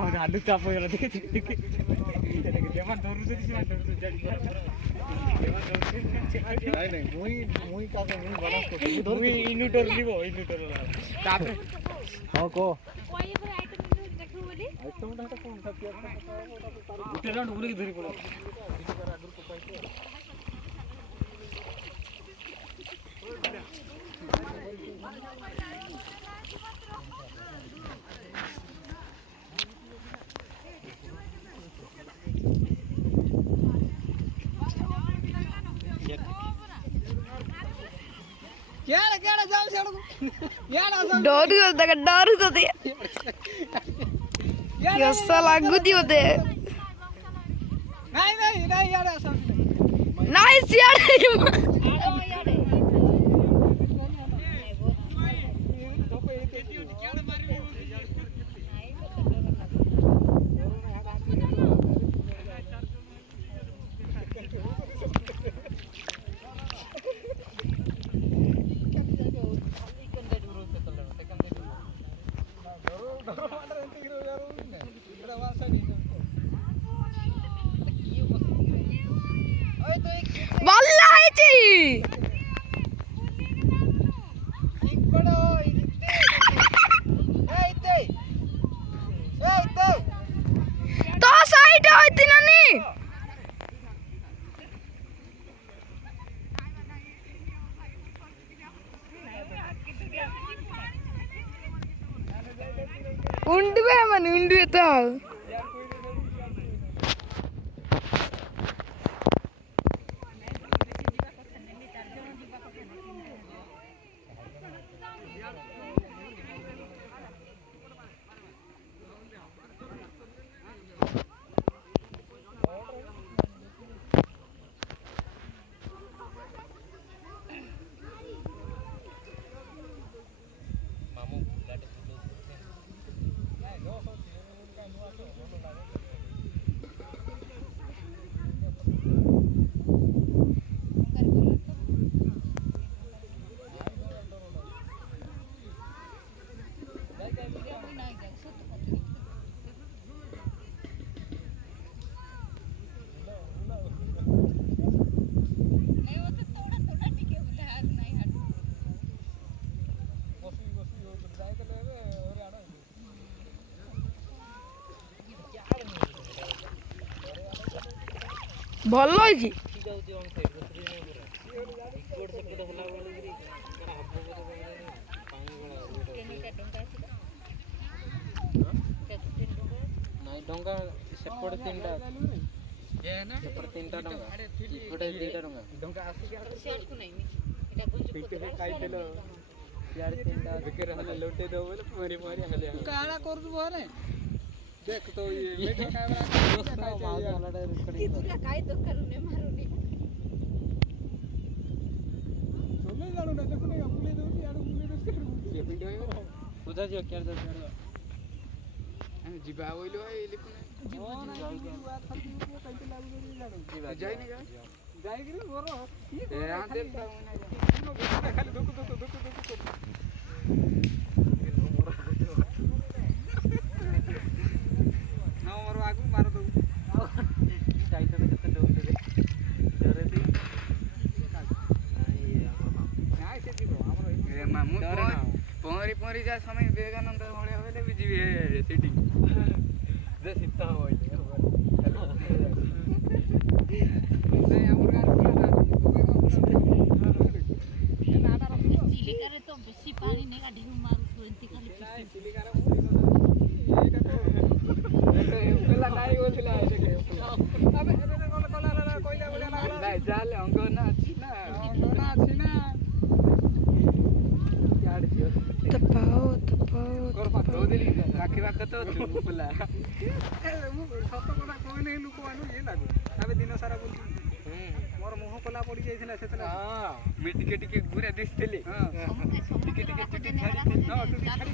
ಅವನು ಅಲ್ಲೂ ಚಾಪ जेवण दौड़ते नहीं नहीं मुई का मुई बड़ा को मुई इन्वर्टर लिबो इन्वर्टर तापरे हां को कोई पर आइटम देखो बोली आइटम टा कोन था उठेला उरे की धरी पड़ो आगुर को पाइतो केड़ा केड़ा जाओ छड़ यार डर होते कैसा लागुती होते नहीं नहीं नहीं यार ऐसा नाइस यार उंडवे मन उंडवे तो भल होइछि डंगा सेपड़ तीनटा ये ना सेपड़ तीनटा डंगा इपटे दुईटा डंगा डंगा आसी के सेट को नहीं एटा गुंज को काई देलो यार तीनटा बेकर हले लोटे दो बोले मारी मारी हले काला कर दो रे देख तो ये वीडियो कैमरा ये तुला काय तो करूने मारूने सोले जानो ना देखो ना पुले दो यार पुले दो ये वीडियो है बुझा जो क्या दो हम जीवा होइलो ए लिखने जीवा कैसे लागू जीवा जाई नहीं जाई कि मोरो ए हां दे खाली दुख आगु मार दो जाई तो कते लोग दे डरे दे नाइ से जीवो हमरो ए मामू पोरी पोरी जा समय विवेकानंद होले होले भी जीवे सिटी जे सीता होय से हमर गान नाटा चिलिकारे तो बेसी पानी ने का ढेउ मारू तुरंती खाली चिलिकारे पेला नाई बोलथिला देखे अबे कोला कोइला बोला नाही जाले अंग ना अछि ना यार दियो तपाओ कर पा दो दिली राखी बात तो पुला मु सत कोना कोइ नै लुको आनु ये लागो अबे दिन सारा बोल मोर मुह कोला पड़ी जाइथिला सेतला हां मी टिके पूरा दिसथिली हां टिके चुटी छाड़ी हां चुटी छाड़ी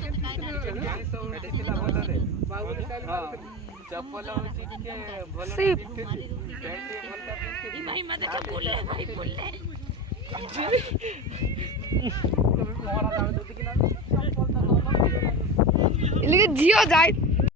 जानि सो एथिला बोला रे बाबू साल चप्पल होची के भलो दिखथि ई भाई मत का बोले भाई बोले मोरा दाव दति कि ना चप्पल त इले जियो जाय